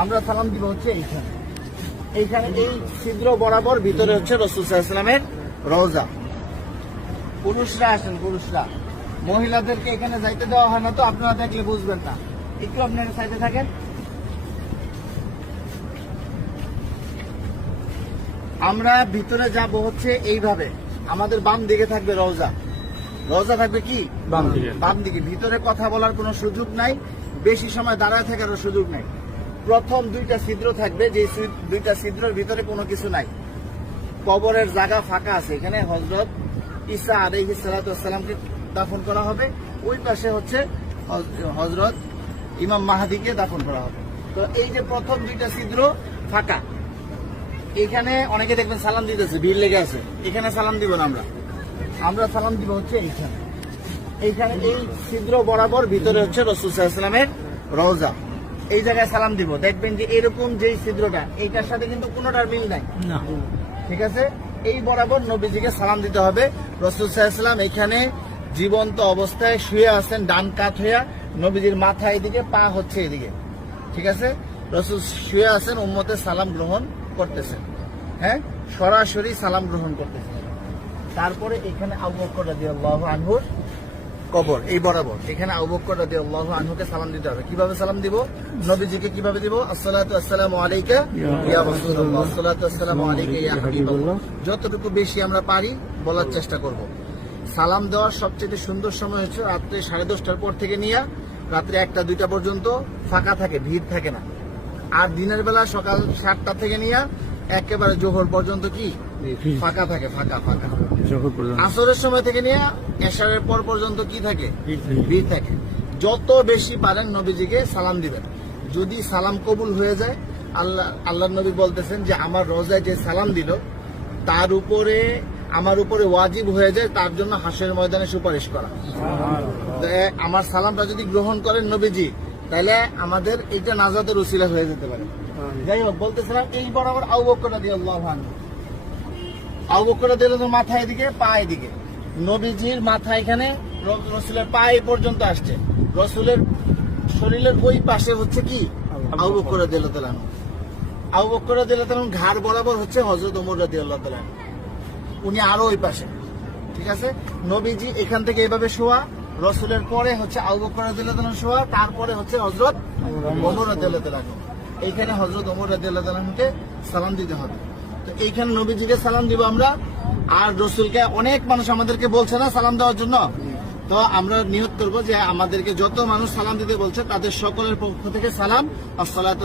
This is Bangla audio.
আমরা সালাম দিব হচ্ছে এইখানে। এইখানে এই ছিদ্র বরাবর ভিতরে হচ্ছে রাসূল সাল্লাল্লাহু আলাইহি ওয়াসাল্লামের রওজা। পুরুষরা আসেন, পুরুষরা, মহিলাদেরকে এখানে যাইতে দেওয়া হয় না, তো আপনারা দেখলে বুঝবেন না। একটু আপনারা সাইডে থাকেন। আমরা ভিতরে যাব হচ্ছে এইভাবে, আমাদের বাম দিকে থাকবে রওজা। রওজা থাকবে কি বাম দিকে। ভিতরে কথা বলার কোনো সুযোগ নাই, বেশি সময় দাঁড়ায় থাকারও সুযোগ নাই। প্রথম দুইটা ছিদ্র থাকবে, যে দুইটা ছিদ্রের ভিতরে কোনো কিছু নাই। কবরের জায়গা ফাঁকা আছে, এখানে হযরত ঈসা আলাইহিস সালাতু ওয়াস সালামকে দাফন করা হবে। ওই পাশে হচ্ছে হযরত ইমাম মাহদিকে দাফন করা হবে। তো এই যে প্রথম দুইটা ছিদ্র ফাঁকা, এখানে অনেকে দেখবেন সালাম দিতেছে, ভিড় লেগে আছে। এখানে সালাম দিব না, আমরা সালাম দিব হচ্ছে এইখানে। এইখানে এই ছিদ্র বরাবর ভিতরে হচ্ছে রাসূল সাল্লাল্লাহু আলাইহি ওয়াসাল্লামের রওজা। এই জায়গায় সালাম দিব, দেখবেন যে এরকম যেই ছিদ্রটা, এইটার সাথে কিন্তু কোনোটার মিল নাই, ঠিক আছে। এই বরাবর নবীজিকে সালাম দিতে হবে। রাসূল সাল্লাল্লাহু আলাইহি ওয়াসাল্লাম এখানে জীবন্ত অবস্থায় শুয়ে আছেন, ডান কাত হইয়া, নবীজির মাথা এদিকে, পা হচ্ছে এদিকে, ঠিক আছে। রাসূল শুয়ে আছেন, উম্মতের সালাম গ্রহণ করতেছেন, হ্যাঁ, সরাসরি সালাম গ্রহণ করতেছেন। তারপরে এখানে আবু বকর রাদিয়াল্লাহু আনহুর কবর, এই বরাবর এখানে আবু বকর রাদিয়াল্লাহু আনহুকে সালাম দিতে হবে। কিভাবে সালাম দিব? নবীজিকে কিভাবে দিব? আসসালাতু আসসালামু আলাইকা ইয়া রাসূলুল্লাহ, আসসালাতু আসসালামু আলাইকা ইয়া হাবিবাল্লাহ। যতটুকু বেশি আমরা পারি বলার চেষ্টা করব। সালাম দেওয়ার সবচেয়ে সুন্দর সময় হচ্ছে রাত্রে 10:30টার পর থেকে নিয়ে রাত্রে 1টা-2টা পর্যন্ত ফাঁকা থাকে, ভিড় থাকে না। আর দিনের বেলা সকাল 7টা থেকে নিয়ে একেবারে জোহর পর্যন্ত কি ফাঁকা থাকে, ফাঁকা। আসরের সময় থেকে নিয়ে এশারের পর পর্যন্ত কি থাকে? ভিড় থাকে। যত বেশি পারেন নবীজিকে সালাম দিবেন। যদি সালাম কবুল হয়ে যায়, আল্লাহ নবী বলতেছেন যে আমার রওজায় যে সালাম দিল, তার উপরে আমার উপরে ওয়াজিব হয়ে যায় তার জন্য হাসরের ময়দানে সুপারিশ করা। আমার সালামটা যদি গ্রহণ করেন নবীজি, তাহলে আমাদের এটা নাজাতের উসিলা হয়ে যেতে পারে। যাই হোক, বলতেছিলাম এই বরাবর আবু বকর রাদিয়াল্লাহু আনহু, আবু বকর রাদিয়াল্লাহু আনহু মাথা এদিকে, পা এদিকে। নবীজির মাথা এখানে, রাসূলের পা এই পর্যন্ত আসছে। রাসূলের শরীরের ওই পাশে হচ্ছে কি আবু বকর রাদিয়াল্লাহু আনহু। আবু বকর রাদিয়াল্লাহু আনহু ঘাড় বরাবর হচ্ছে হযরত ওমর রাদিয়াল্লাহু আনহু, উনি আরো ওই পাশে, ঠিক আছে। নবীজি এখান থেকে এইভাবে শোয়া, রাসূলের পরে হচ্ছে আবু বকর রাদিয়াল্লাহু আনহু শোয়া, তারপরে হচ্ছে হযরত ওমর রাদিয়াল্লাহু আনহু। এইখানে হযরত ওমর রাদিয়াল্লাহু আনহুকে সালাম দিতে হবে। তো এইখানে নবীজিকে সালাম দিব আমরা। আর রাসূলকে অনেক মানুষ আমাদেরকে বলছে না সালাম দেওয়ার জন্য, তো আমরা নিয়ত করবো যে আমাদেরকে যত মানুষ সালাম দিতে বলছে তাদের সকলের পক্ষ থেকে সালাম। আসসালাতু